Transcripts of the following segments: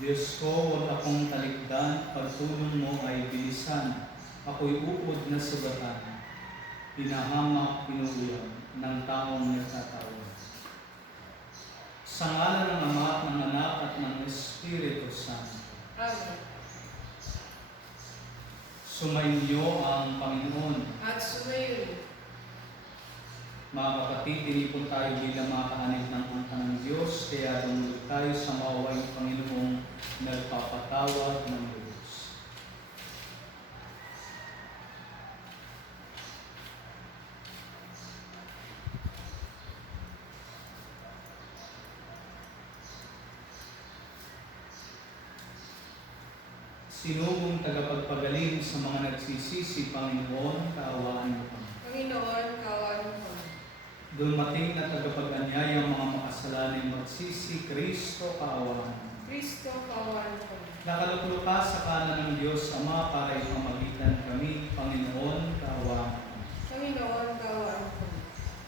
Diyos ko, huwag akong talikdan, pagtulong mo ay bilisan. Ako'y ukod na sugatan, hinahamak, pinulong ng taong nagtataon. Sa ngalan ng Ama at ng Anak at ng Espiritu Santo. Amen. Sumainyo ang Panginoon. At sumayon. Mga kapatid, tinipon tayo bilang mga kaanib ng angka ng Diyos, kaya dumulog tayo sa maawang Panginoong nagpapatawad ng Diyos. Sinubong tagapagpagaling sa mga nagsisisi, Panginoon, kaawaan mo kami. Panginoon, kaawaan mo kami. Dumating na tagapag-anyaya ang mga makasalanay magsisi, Kristo, kaawaan mo. Kristo, kaawaan mo kami. Nakaluklo ka sa kanan ng Diyos Ama para ipamagitan kami, Panginoon, kaawaan mo kami. Panginoon, kaawaan mo kami.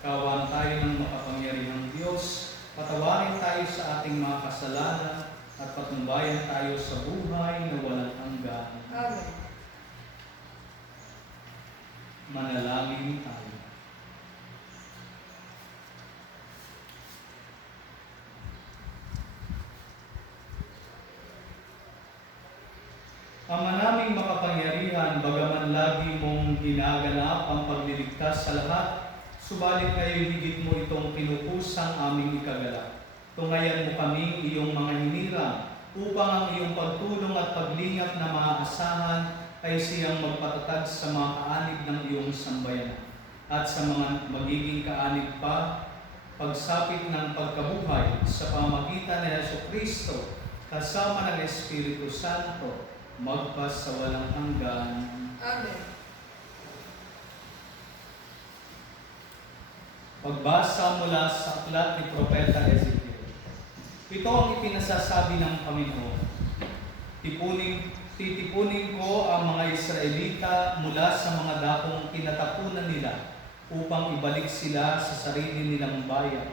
Kaawaan tayo ng makapangyarihang Diyos, patawarin tayo sa ating mga kasalanan, at patnubayan tayo sa buhay na walang hanggan. Amen. Manalangin tayo. Ama naming makapangyarihan, bagaman lagi mong ginaganap ang pagliligtas sa lahat, subalit ngayon higit mo itong pinukusang aming ikagalak. Tungayan mo kaming iyong mga hinirang, upang ang iyong pagtulong at paglingap na maaasahan ay siyang magpatatag sa mga kaanib ng iyong sambayanan. At sa mga magiging kaanib pa, pagsapit ng pagkabuhay sa pamagitan ni Jesucristo, kasama ng Espiritu Santo, magpas sa walang hanggan. Amen. Pagbasa mula sa aklat ni Propeta Ezekiel. Ito ang ipinasasabi ng Panginoon. Titipunin ko ang mga Israelita mula sa mga dakong kinatapunan nila upang ibalik sila sa sarili nilang bayan.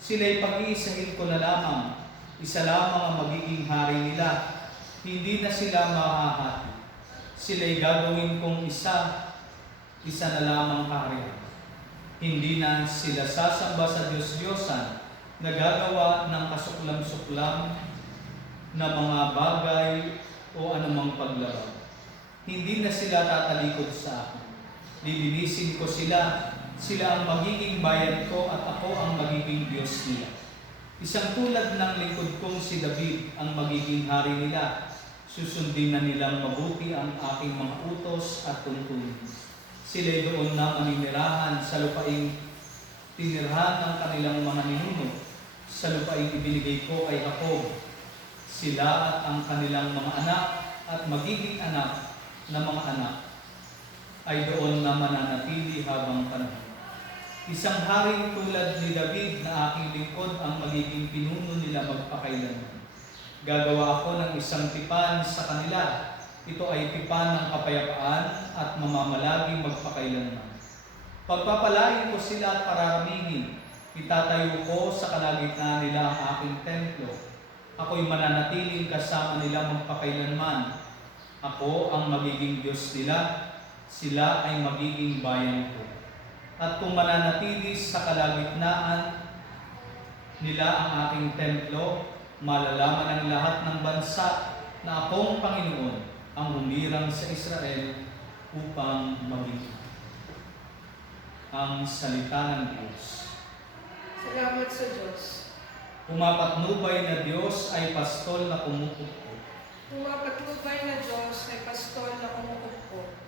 Sila'y pag-iisahin ko na lamang, isa lamang ang magiging hari nila. Hindi na sila mahahati. Sila'y gagawin kong isa na lamang hari. Hindi na sila sasamba sa Diyos-Diyosan, nagagawa ng kasuklam-suklam na mga bagay o anumang paglaro. Hindi na sila tatalikod sa akin. Lilinisin ko sila, sila ang magiging bayan ko at ako ang magiging Diyos nila. Isang tulad ng lingkod kong si David ang magiging hari nila. Susundin na nilang mabuti ang aking mga utos at tuntunin. Sila'y doon na maninirahan sa lupaing tinirhan ng kanilang mga ninuno, sa lupaing ibinigay ko kay Jacob. Sila at ang kanilang mga anak at magiging anak na mga anak ay doon na mananatili habang panahon. Isang haring tulad ni David na aking lingkod ang magiging pinuno nila magpakailanman. Gagawa ako ng isang tipan sa kanila. Ito ay tipan ng kapayapaan at mamamalagi magpakailanman. Pagpapalain ko sila at pararamihin. Itatayo ko sa kalagitnaan nila ang aking templo. Ako'y mananatiling kasama nila magpakailanman. Ako ang magiging Diyos nila. Sila ay magiging bayan ko. At kung mananatili sa kalagitnaan nila ang aking templo, malalaman ng lahat ng bansa na akong Panginoon ang humirang sa Israel upang maging ang salita ng Diyos. Salamat sa Diyos. Pumapatnubay na Diyos ay pastol na kumukupo. Pumapatnubay na Diyos ay pastol na kumukupo.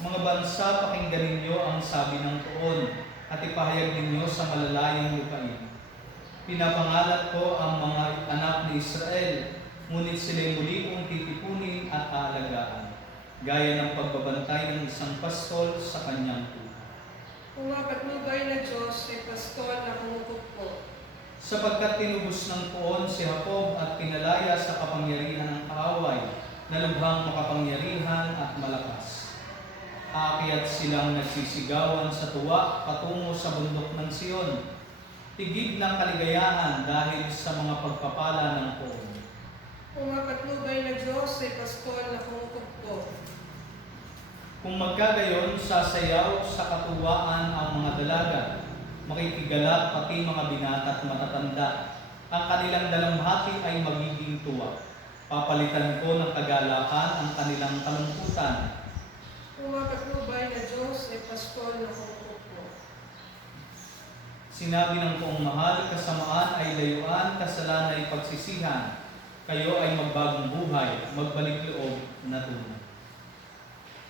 Mga bansa, pakinggan ninyo ang sabi ng tuon at ipahayag ninyo sa malalayang lupain. Pinapangalat ko ang mga anak ni Israel, ngunit sila'y muli kong titipunin at aalagaan, gaya ng pagbabantay ng isang pastol sa kanyang tupa. Pumapatnubay na Diyos ay pastol na kumukupo. Sapagkat tinubos ng tuon si Jacob at pinalaya sa kapangyarihan ng kaaway, na lubhang makapangyarihan at malakas. Aakyat silang nagsisigawan sa tuwa patungo sa bundok ng Sion. Tigib ng kaligayahan dahil sa mga pagpapala ng poon. Kung mapatnubay na Diyos ay pastol na kumukupo. Kung magkagayon, sasayaw sa katuwaan ang mga dalaga, makikigalak pati mga binata at matatanda. Ang kanilang dalamhati ay magiging tuwa. Papalitan ko ng kagalakan ang kanilang kalungkutan. Kung mapatnubay na Diyos ay pastol na kumukupo. Sinabi ng poong mahal, kasamaan ay layuan, kasalanan ay pagsisihan. Kayo ay magbagong buhay, magbalik loob na tunay.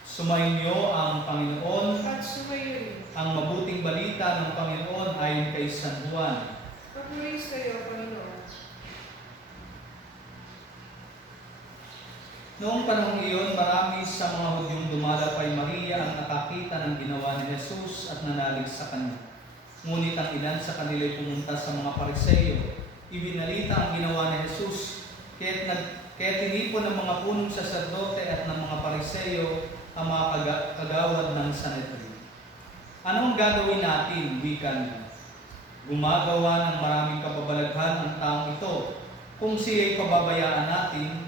Sumainyo ang Panginoon, At sumayo rin. ang mabuting balita ng Panginoon ayon kay San Juan. Papuri sa iyo, Panginoon. Noong panahong iyon, marami sa mga Hudyong dumalaw kay Maria ang nakakita ng ginawa ni Jesus at nanalig sa kanya. Ngunit ang ilan sa kanila ay pumunta sa mga Pariseo. Ibinalita ang ginawa ni Jesus, kaya tinipon ng mga punong saserdote at ng mga Pariseo ang mga kagawad ng Sanhedrin. Anong gagawin natin, wika nila? Gumagawa ng maraming kababalaghan ang taong ito. Kung siya'y pababayaan natin,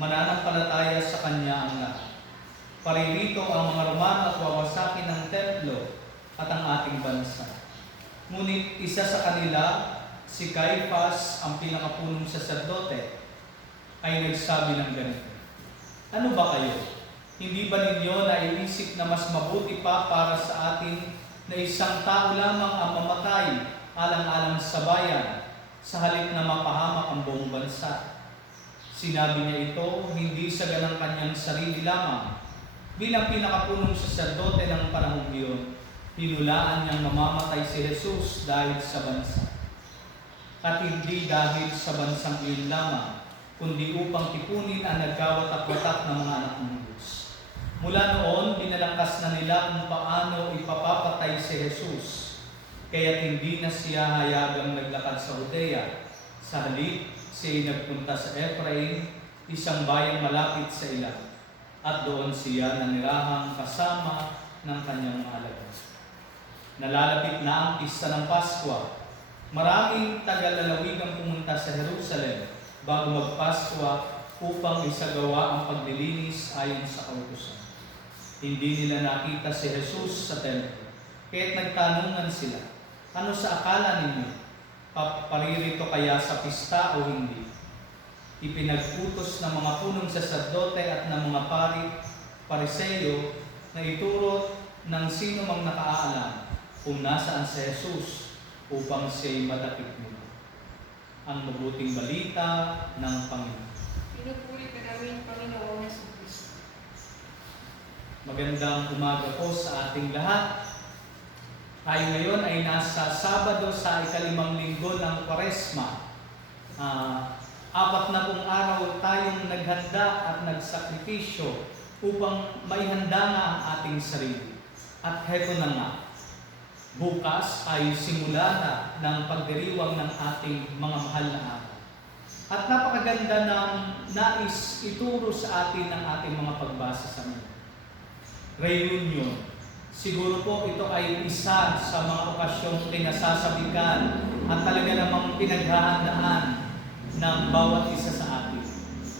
mananampalataya sa kanya ang lahat. Paririto ang mga Romano at wawasakin ng templo at ang ating bansa. Ngunit isa sa kanila, si Caiphas, ang pinakapunong saserdote, ay nagsabi ng ganito, ano ba kayo? Hindi ba ninyo naiisip na mas mabuti pa para sa atin na isang tao lamang ang mamatay alang-alang sa bayan sa halip na mapahamak ang buong bansa? Sinabi niya ito hindi sa ganang kanyang sarili lamang. Bilang pinakapunong saserdote ng panahong iyon, hinulaan niyang mamamatay si Jesus dahil sa bansa. At hindi dahil sa bansang iyon lamang, kundi upang tipunin ang nagkawatak-watak ng mga anak ng Diyos. Mula noon, binalangkas na nila kung paano ipapapatay si Jesus. Kaya't hindi na siya hayagang naglakad sa Judea. Sa halip, siya'y nagpunta sa Ephraim, isang bayang malapit sa ilang. At doon siya nanirahang kasama ng kanyang mga alagad. Nalalapit na ang pista ng Paskwa. Maraming taga-lalawig ang pumunta sa Jerusalem bago magpaskwa upang isagawa ang paglilinis ayon sa kautusan. Hindi nila nakita si Jesus sa templo, kaya't nagtanungan sila, ano sa akala ninyo? Paririto kaya sa pista o hindi? Ipinag-utos ng mga punong saserdote at ng mga Pariseo na ituro ng sino mang nakaalam kung nasaan si Jesus upang siya'y madapit nila. Ang mabuting balita ng Panginoon. Pinupuri ka namin, Panginoon Hesus Kristo. Magandang umaga po sa ating lahat. Tayo ngayon ay nasa Sabado sa ikalimang linggo ng Kwaresma. 40 araw tayong naghanda at nagsakripisyo upang maihanda nga ang ating sarili. At heto na nga, bukas ay simula na ng pagdiriwang ng ating mga mahal na araw. At napakaganda ng nais ituro sa atin ng ating mga pagbasa sa mga reunion. Siguro po ito ay isa sa mga okasyong kinasasabikan at talaga namang pinaghahandaan ng bawat isa sa atin.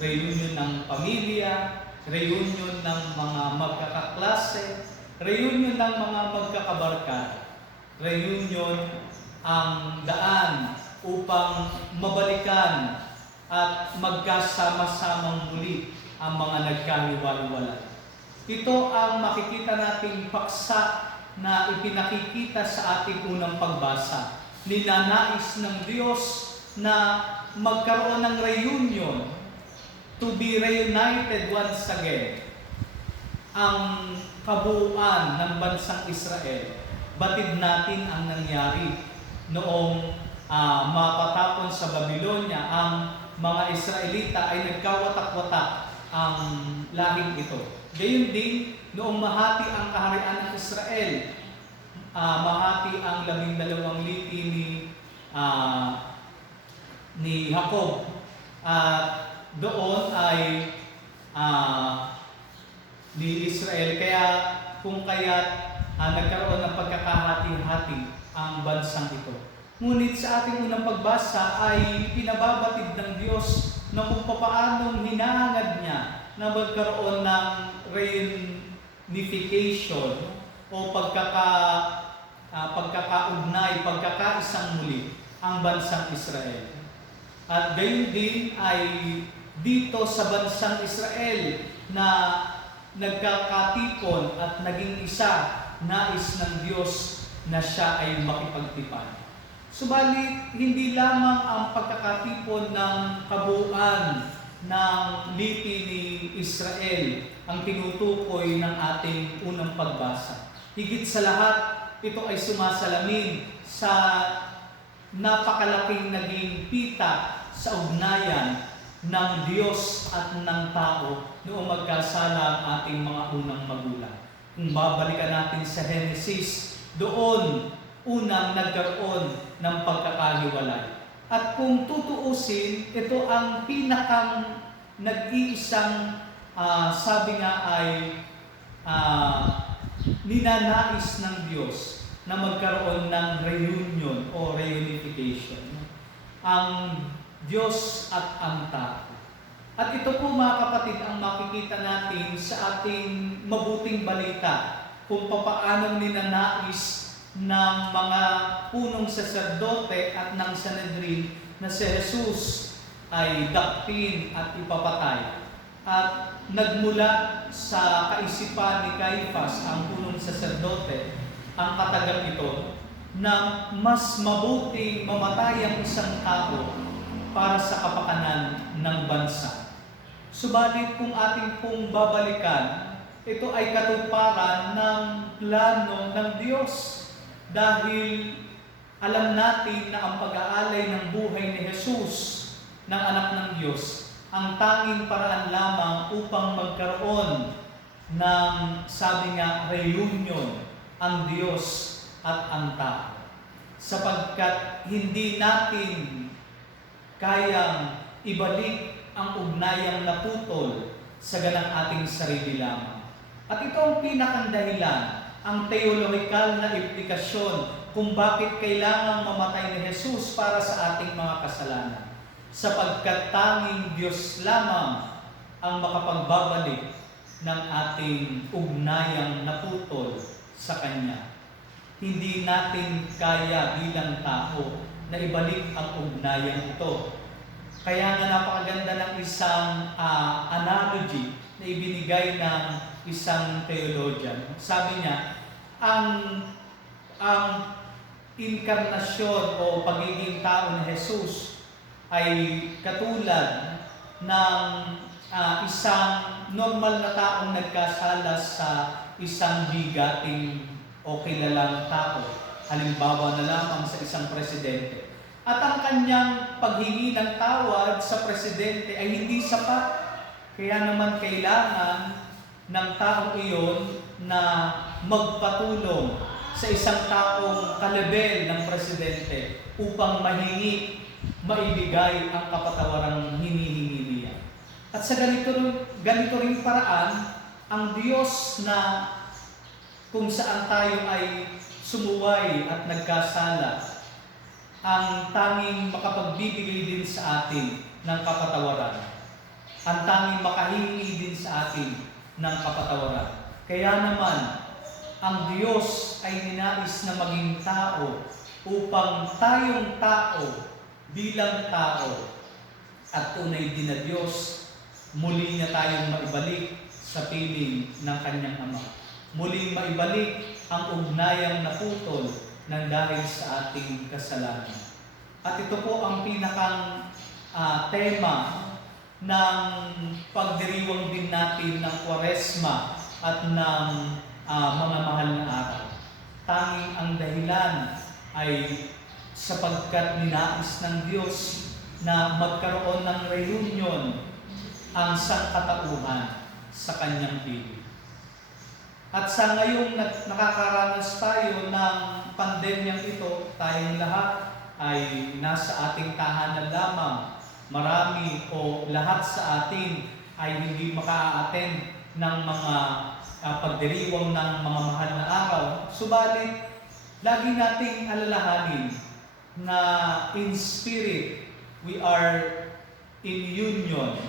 Reunion ng pamilya, reunion ng mga magkakaklase, reunion ng mga magkakabarkada, reunion ang daan upang mabalikan at magkasama-samang muli ang mga nagkahiwa-hiwalay. Ito ang makikita nating paksa na ipinakikita sa ating unang pagbasa. Ninanais ng Diyos na magkaroon ng reunion, to be reunited once again. Ang kabuuan ng bansang Israel, batid natin ang nangyari noong mapatapon sa Babylonia. Ang mga Israelita ay nagkawatak-watak ang lahing ito. Gayon din, noong mahati ang kaharian ng Israel, mahati ang 12 lipi ni Jacob. Doon ay ni Israel. Kaya kung kaya't nagkaroon ng pagkakahati-hati ang bansang ito. Ngunit sa ating unang pagbasa ay pinababatid ng Diyos na kung papaanong hinahangad niya na magkaroon ng reunification o pagkakaugnay, pagkakaisang muli ang bansang Israel. At gayon din ay dito sa bansang Israel na nagkakatipon at naging isa, nais ng Diyos na siya ay makipagtipan. Subalit, hindi lamang ang pagkakatipon ng kabuuan ng lipi ni Israel ang tinutukoy ng ating unang pagbasa. Higit sa lahat, ito ay sumasalamin sa napakalaking naging pita sa ugnayan ng Diyos at ng tao noong magkasala ang ating mga unang magulang. Kung babalikan natin sa Genesis, doon unang nagkaroon ng pagkakahiwalay. At kung tutuusin, ito ang pinakang nag-iisang sabi nga ay ninanais ng Diyos na magkaroon ng reunion o reunification. Ang Diyos at ang tao. At ito po mga kapatid ang makikita natin sa ating mabuting balita kung papaano ninanais ng mga punong saserdote at ng Sanhedrin na si Jesus ay dakpin at ipapatay. At nagmula sa kaisipan ni Caiphas, ang punong saserdote, ang katagang ito, na mas mabuting mamatay ang isang tao para sa kapakanan ng bansa. Subalit kung ating pong babalikan, ito ay katuparan ng plano ng Diyos. Dahil alam natin na ang pag-aalay ng buhay ni Jesus, ng anak ng Diyos, ang tanging paraan lamang upang magkaroon ng, sabi nga, reunion ang Diyos at ang tao. Sapagkat hindi natin kayang ibalik ang ugnayang naputol sa ganang ating sarili lamang. At ito ang pinakang dahilan, ang theological na implikasyon kung bakit kailangang mamatay ni Jesus para sa ating mga kasalanan. Sapagkat tanging Diyos lamang ang makapagbabalik ng ating ugnayang naputol sa Kanya. Hindi natin kaya bilang tao na ibalik ang ugnayang ito. Kaya nga napakaganda ng isang analogy na ibinigay ng isang theologian. Sabi niya, ang inkarnasyon o pagiging tao ni Jesus ay katulad ng isang normal na taong nagkasala sa isang bigating o kilalang tao. Halimbawa na lamang sa isang presidente. At ang kanyang paghingi ng tawad sa presidente ay hindi sapat. Kaya naman kailangan ng taong iyon na magpatulong sa isang taong kalebel ng presidente upang maibigay ang kapatawarang hinihingi niya. At sa ganito ring paraan, ang Diyos na kung saan tayo ay sumuway at nagkasala, ang tanging makapagbibigay din sa atin ng kapatawaran. Ang tanging makahingi din sa atin ng kapatawaran. Kaya naman, ang Diyos ay ninais na maging tao upang tayong tao bilang tao at tunay din na Diyos, muli niya tayong maibalik sa piling ng Kanyang Ama. Muling maibalik ang ugnayang naputol ng dahil sa ating kasalanan. At ito po ang pinakang tema ng pagdiriwang din natin ng Kwaresma at ng mga mahal na araw. Tanging ang dahilan ay sapagkat ninais ng Diyos na magkaroon ng reunion ang sangkatauhan sa Kanyang piling. At sa ngayong nakakaranas tayo ng pandemyang ito, tayong lahat ay nasa ating tahanan lamang. Marami o lahat sa atin ay hindi maka-attend ng mga pagdiriwang ng mga mahal na araw. Subalit, lagi nating alalahanin na in spirit, we are in union,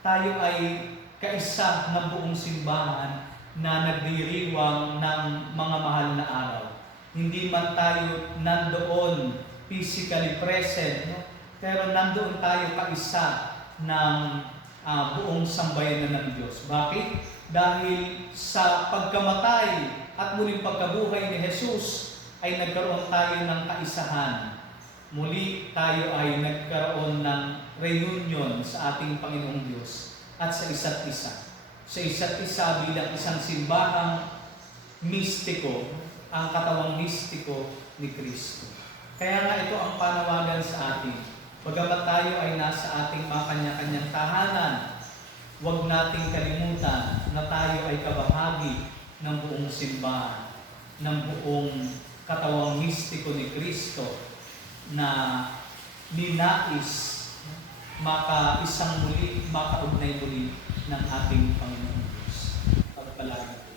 tayo ay kaisa ng buong simbahan na nagdiriwang ng mga mahal na araw. Hindi man tayo nandoon physically present, no? Pero nandoon tayo kaisa ng buong sambayanan ng Diyos. Bakit? Dahil sa pagkamatay at muling pagkabuhay ni Jesus ay nagkaroon tayo ng kaisahan. Muli tayo ay nagkaroon ng reunion sa ating Panginoong Diyos at sa isa't isa. Sa isa't isa bilang isang simbahang mistiko, ang katawang mistiko ni Kristo. Kaya nga ito ang panawagan sa atin. Bagamat tayo ay nasa ating mga kanya-kanyang tahanan, huwag nating kalimutan na tayo ay kabahagi ng buong simbahan, ng buong katawang mistiko ni Kristo na ninais makaisang muli, makaugnay muli ng ating Panginoon Diyos. Pagpalaga po.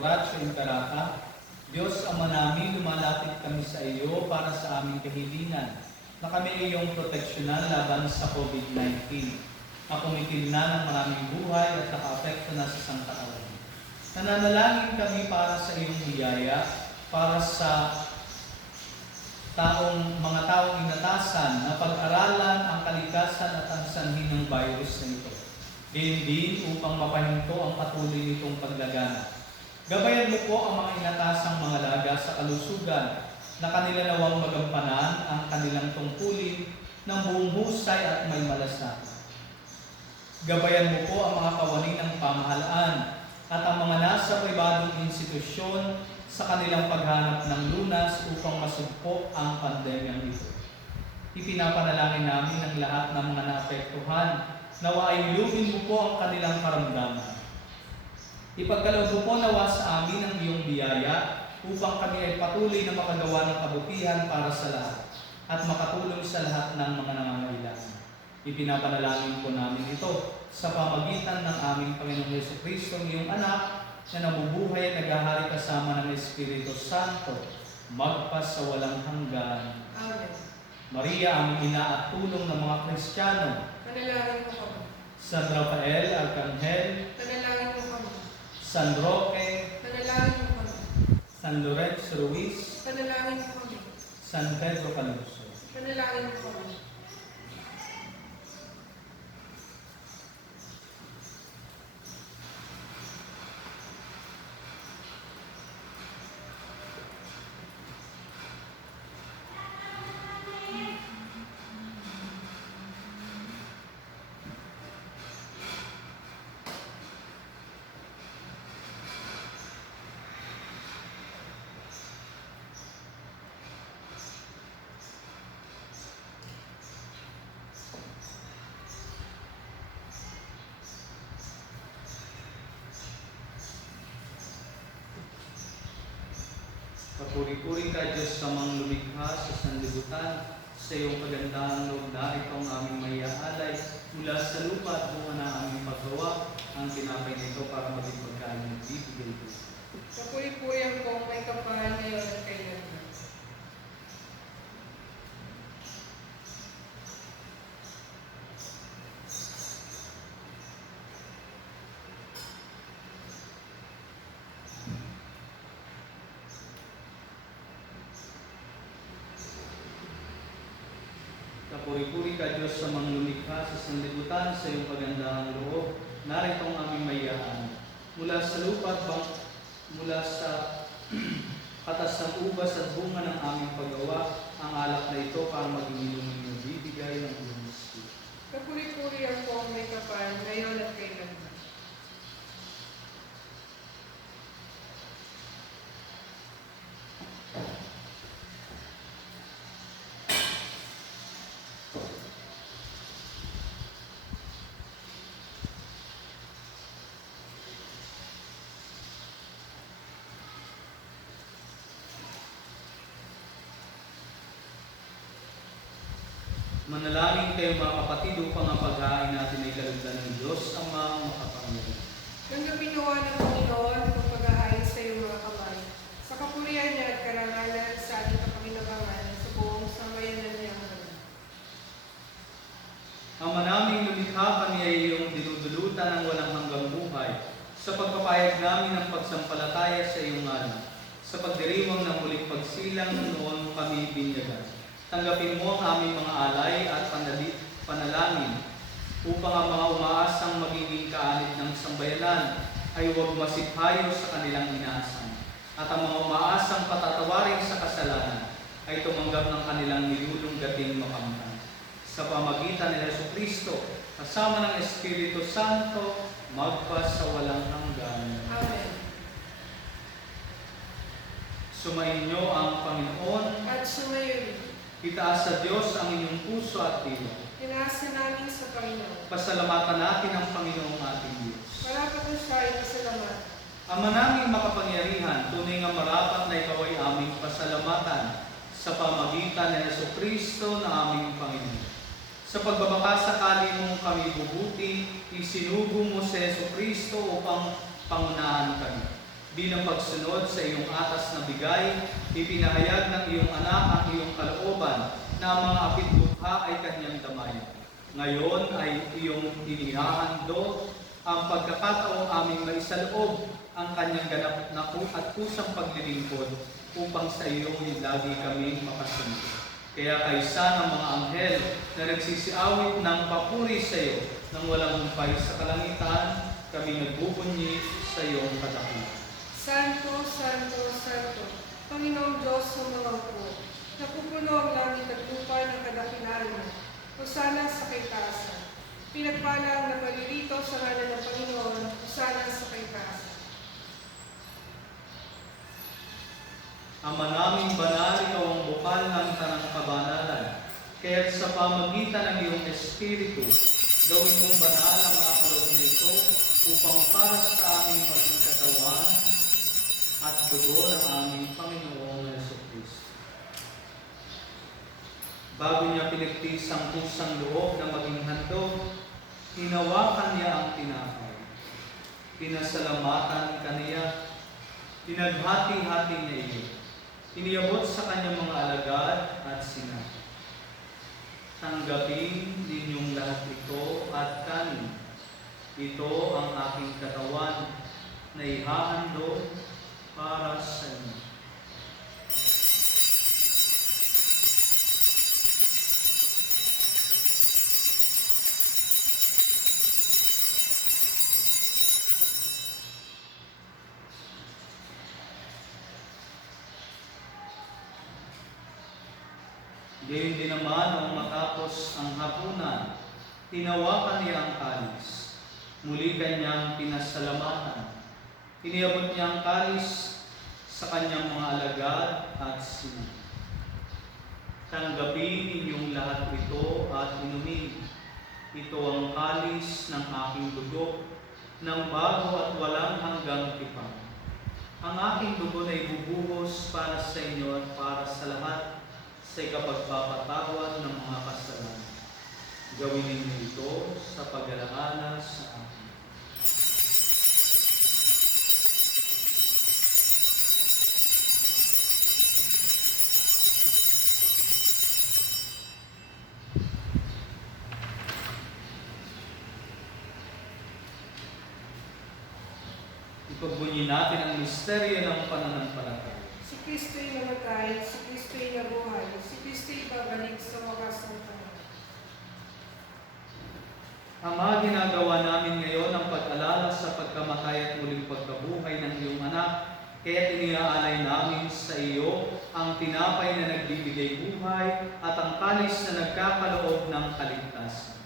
Oratio Imperata. Diyos Ama namin, lumalapit kami sa iyo para sa aming kahilingan na kami ay iyong proteksyonan laban sa COVID-19 na kumitil na ng maraming buhay at nakaapekto na sa sangkatauhan. Nananalangin kami para sa iyong biyaya, para sa mga taong inatasan na pag-aralan ang kalikasan at ang sanhi ng virus na ito. Gayon din upang mapahinto ang patuloy nitong paglagana. Gabayan mo po ang mga inatasang mga laga sa kalusugan na kanila nawang magampanan ang kanilang tungkulin ng buong husay at may malasakit. Gabayan mo po ang mga kawani ng pamahalaan at ang mga nasa pribadong institusyon sa kanilang paghanap ng lunas upang masugpo ang pandemyang ito. Ipinapanalangin namin ang lahat ng mga naapektuhan, nawa ay ilugin mo po ang kanilang karamdaman. Ipagkaloob mo po nawa sa amin ang iyong biyaya upang kami ay patuloy na makagawa ng kabutihan para sa lahat at makatulong sa lahat ng mga nangangailangan. Ipinapanalangin po namin ito sa pamagitan ng aming Panginoong Jesucristo, iyong anak, na nabubuhay at naghahari kasama ng Espiritu Santo, magpas sa walang hanggan. Amen. Maria, aming ina at tulong ng mga Kristiyano, Panalangin mo kami. San Rafael, Arcangel, Panalangin mo kami. San Roque, Panalangin mo kami. San Lorenzo Ruiz, Panalangin mo kami. San Pedro Calungsod. Panalangin mo kami. Papuri-puri ka, Diyos, sa mga lumikha sa sanlibutan, sa iyong kagandahan loob na itong aming mayaalay mula sa lupa at bunga na aming paggawa, ang tinapay nito para maging pagkain ng bibigay ko. Papuri-puri ang buong may kapal ngayon at kailanman. Kapuri-puri ka, Diyos, sa mga lumikha sa sanlibutan, sa iyong kagandahang loob, narito ang aming mayaan. Mula sa lupa at mula sa katas ng ubas at bunga ng aming paggawa, ang alak na ito para maging inumin ng bibigay ng buong Espiritu. Papuri-puri ang buong may kapal ngayon at kailanman. Manalangin kayo mga kapatid upang ang paghain natin ay kalugdan ng Diyos ang mga makapangyarihan. Tanggapin nawa ng Panginoon ang paghahain sa iyong mga kamay, sa kapurihan niya at karangalan sa ating kapakinabangan sa buong iyong ngalan. Sa pagdiriwang ng muling pagsilang noon kami binyagan. Tanggapin mo ang aming mga alay at panalangin upang ang mga umaasang magiging kaanib ng sambayanan ay huwag masiphayo sa kanilang inaasam. At ang mga umaasang patatawarin sa kasalanan ay tumanggap ng kanilang nilulunggating makamtan. Sa pamagitan ni Jesucristo, kasama ng Espiritu Santo, magpasawalang hanggan. Amen. Sumainyo ang Panginoon. At sumayo, Itaas sa Diyos ang inyong puso at diwa. inaasa namin sa Panginoon. Pasalamatan natin ang Panginoong ating Diyos. Marapat na siya ay pasalamat. Ama naming makapangyarihan, tunay nga marapat na ikaw ay aming pasalamatan sa pamagitan ni Jesucristo na aming Panginoon. Sa pagbabakasakali mong kami bubuti, isinugo mo si Jesucristo upang pangunahan kami. Bilang pagsunod sa iyong atas na bigay, ipinahayag ng iyong anak ang iyong kalooban na ang mga apit-bukha ay kanyang damayan. Ngayon ay iyong inihahandog ang pagkakataong aming maisaloob ang kanyang ganap na at kusang paglilingkod upang sa iyo lagi kami makasunod. Kaya kaysa ng mga anghel na nagsisiawit ng papuri sa iyo nang walang humpay sa kalangitan, kami nagbubunyi sa iyong kadakilaan. Santo, Santo, Santo, Panginoong Diyos ng mga upo, napupuno ang langit at lupa ng kadakilaan mo. Hosana sa kaitaasan. Pinagpala ang naparirito sa ngalan ng Panginoon. Hosana sa kaitaasan. Ama naming banal, ikaw ang bukal ng tanang kabanalan. Kaya't sa pamagitan ng iyong Espiritu, gawin mong banal ang mga kaloob na ito upang para sa aming maging katawan at dugo ng aming Panginoong Jesucristo. Bago niya pinagtis ang kusang loob na maging handog, hinawakan niya ang tinapay. Pinasalamatan kaniya, pinaghati-hati niya iyo. Iniabot sa kanyang mga alagad at sinabi, tanggapin ninyong lahat ito at kanin. Ito ang aking katawan na ihahandog para sa inyo. Gayon din naman nung matapos ang hapunan, hinawakan niya ang kalis. Muli kanyang pinasalamatan. Iniabot niya ang kalis sa kanyang mga alagad at sinabi, tanggapin ninyong lahat ito at inumin. Ito ang kalis ng aking dugo, ng bago at walang hanggang tipan. Ang aking dugo na ibubuhos para sa inyo at para sa lahat sa ikapagpapatawad ng mga kasalanan. Gawin ninyo ito sa pag-alaala sa akin. Ipagbunyi natin ang misteryo ng pananampalataya. Si Kristo'y namatay, si Kristo'y nabuhay, si Kristo'y babalik sa wakas ng panahon. Ama, ginagawa namin ngayon ang pag-alala sa pagkamatay at muling pagkabuhay ng iyong anak, kaya't iniaalay namin sa iyo ang tinapay na nagbibigay buhay at ang kalis na nagkakaloob ng kaligtasan.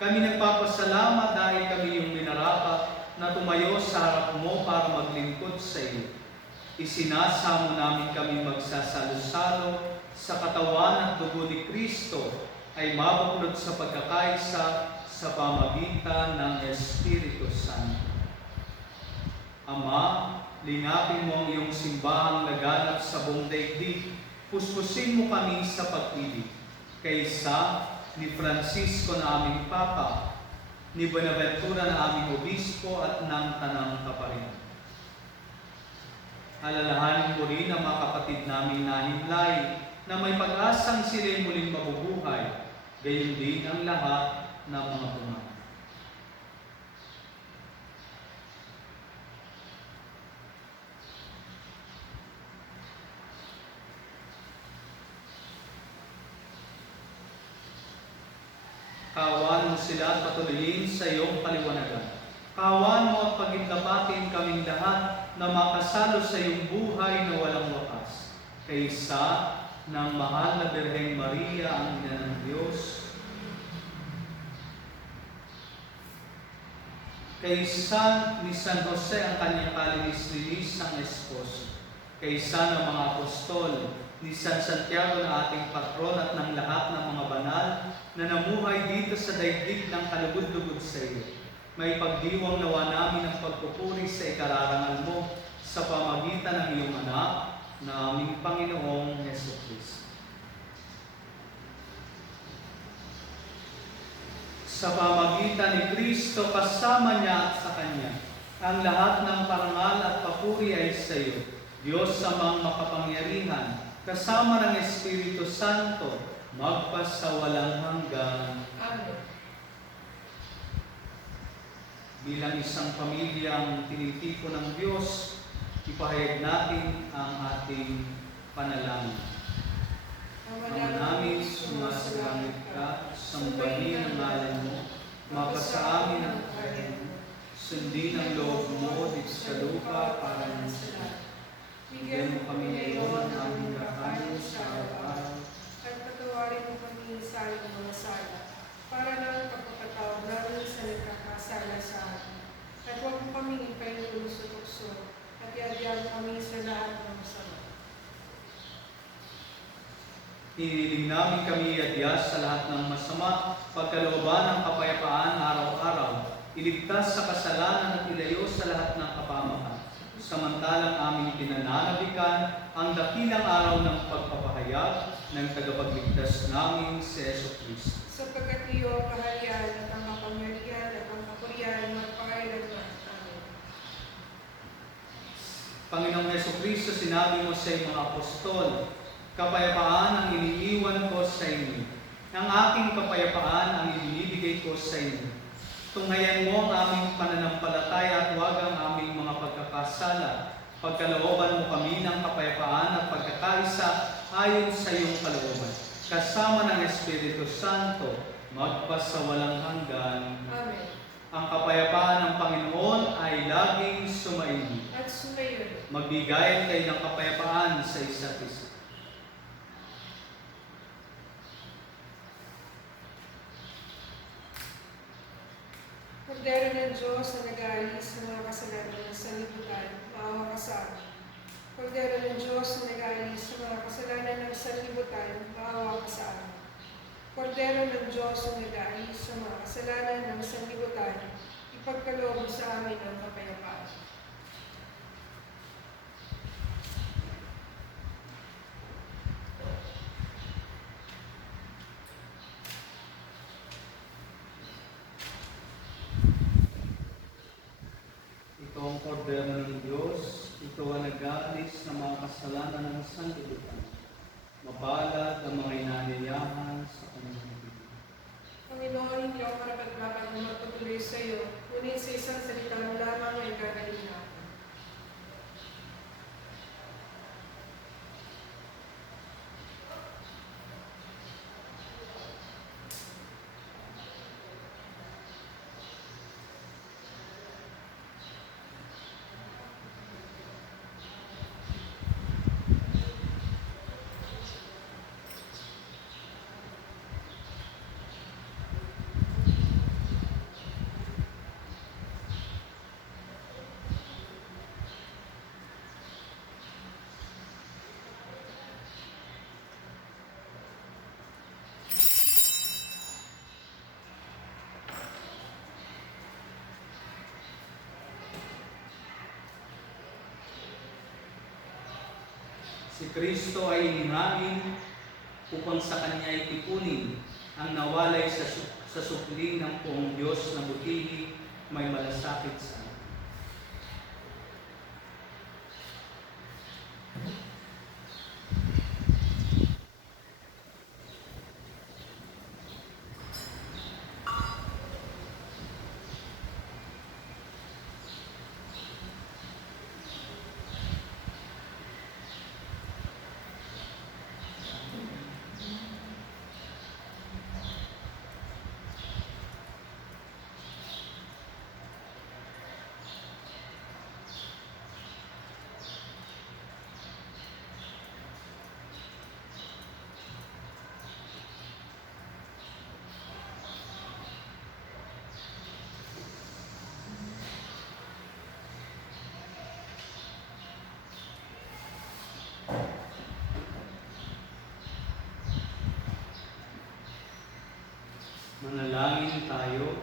Kami nagpapasalamat dahil kami yung minarapat na tumayo sa harap mo para maglingkod sa iyo. Isinasamo namin kami magsasalo-salo sa katawan at dugo ni Kristo ay mabuklod sa pagkakaisa sa pamagitan ng Espiritu Santo. Ama, lingapin mo ang iyong simbahang laganap sa buong daigdig. Puspusin mo kami sa pag-ibig. Kaysa ni Francisco na aming Papa, ni Buenaventura na aming Obispo at ng Tanang Kaparian. Alalahanin mo rin ang mga kapatid naming nahimlay na may pag-asang sila'y muling mabubuhay, gayon din ang lahat ng mga pumatay. Kawan mo sila at patuloyin sa iyong paliwanagan. Kawan mo at pagitlapatin kaming lahat na makasalo sa iyong buhay na walang wakas. Kaysa ng mahal na Birheng Maria, ang ina ng Diyos, kaysa ni San Jose ang kanyang kalinis-linis ang esposo, kaysa ng mga apostol, ni San Santiago na ating patron at ng lahat ng mga banal na namuhay dito sa daigdig ng kalugod-lugod sa iyo. May pagdiwang nawa namin ang pagpupuri sa ikararangal mo sa pamagitan ng iyong anak na aming Panginoong Jesucristo. Sa pamagitan ni Kristo, kasama niya at sa Kanya, ang lahat ng parangal at papuri ay sa iyo, Diyos amang makapangyarihan, kasama ng Espiritu Santo, magpasawalang hanggan. Amen. Bilang isang pamilyang tinitipo ng Diyos, ipahayag natin ang ating panalangin. Ama namin, sumasalangit ka, sambahin ang ngalan mo, mapasa amin ang kahit mo, sundin ang loob mo dito sa lupa para ng sila. Bigyan mo kami ngayon ng aming kakanin sa araw-araw, at patawarin mo kami sa aming mga sala, para ng pagpapatawad namin sa nagkakasala sa amin. At huwag mo kami ipahinulo sa tukso, at iadyan kami sa lahat ng masama. Hinihiling namin kami iadyas sa lahat ng masama, pagkalooban ng kapayapaan araw-araw, iligtas sa kasalanan at ilayo sa lahat ng kapamakan. Samantalang aming pinananabikan ang dakilang araw ng pagpapahayag ng tagapagligtas namin si Jesucristo. Sapagkat iyo ang kaharian at ang kapangyarihan at ang kapurihan magpakailanman. Amen. Panginoong Jesucristo, sinabi mo sa iyong mga apostol, kapayapaan ang iniiwan ko sa inyo. Ang aking kapayapaan ang ibinibigay ko sa inyo. Tunghayan mo ang aming pananampalataya at huwag ang aming mga pagkakasala. Pagkalooban mo kami ng kapayapaan at pagkakaisa ayon sa iyong kalooban. Kasama ng Espiritu Santo, magpasawalang hanggan. Amen. Ang kapayapaan ng Panginoon ay laging sumainyo. At sumayon. Magbigayan kayo ng kapayapaan sa isa't isa. Kordero ng Diyos na nag-aalis sa mga kasalanan ng sanlibutan, maawa ka sa amin. Kordero ng Diyos na nag-aalis sa mga kasalanan ng sanlibutan, maawa ka sa amin. Kordero ng Diyos na nag-aalis sa mga kasalanan ng sanlibutan, ipagkaloob mo sa amin ang kapayapaan. Ito ang kordero ng Diyos, ito ang nag-aalis ng mga kasalanan ng sanlibutan. Mapalad ang mga inaniyahan sa kanyang bibig. Panginoon, hindi ako karapat-dapat na magpatuloy sa iyo, ngunit sa isang salita mo lamang ay gagaling natin. Si Kristo ay inihangin upang sa Kanya itipunin ang nawalay sa supling ng Poong Diyos na butihi may malasakit sa atin. Manalangin tayo.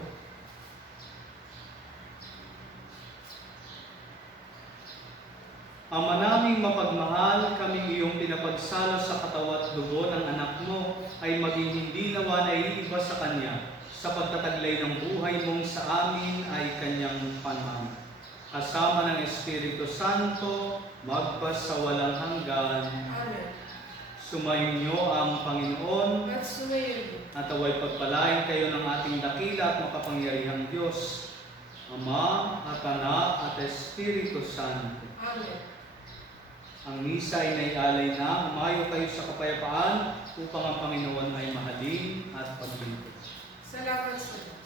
Ama naming mapagmahal, kaming iyong pinapagsalo sa katawan at dugo ng anak mo ay maging hindi nawa naiiba sa Kanya sa pagtataglay ng buhay mong sa amin ay Kanyang panan. Kasama ng Espiritu Santo, magpasawalang hanggan. Amen. Sumayin niyo ang Panginoon At sumayin. at away pagpalain kayo ng ating dakila at makapangyarihang Diyos, Ama at Anak at Espiritu Santo. Amen. Ang misa ay naialay na, umayo kayo sa kapayapaan upang ang Panginoon ay mahalin at paglingkod. Salamat sa Diyos.